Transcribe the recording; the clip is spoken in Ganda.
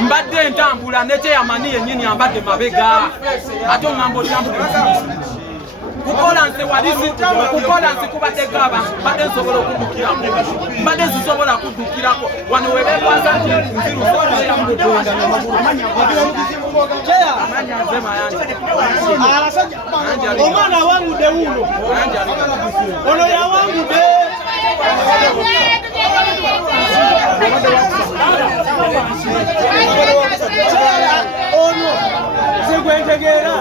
Mbadde ntambula nete yamani yennyini ambadde mabega ate ŋŋambo kukola nze walisi kukola nze kubadde gaba mbadde nsobola okuddukirako mbadde zisobola kuddukirako wano webeekwaza nti omwana awangudde wuuno ono yawangudde ono segwentegeera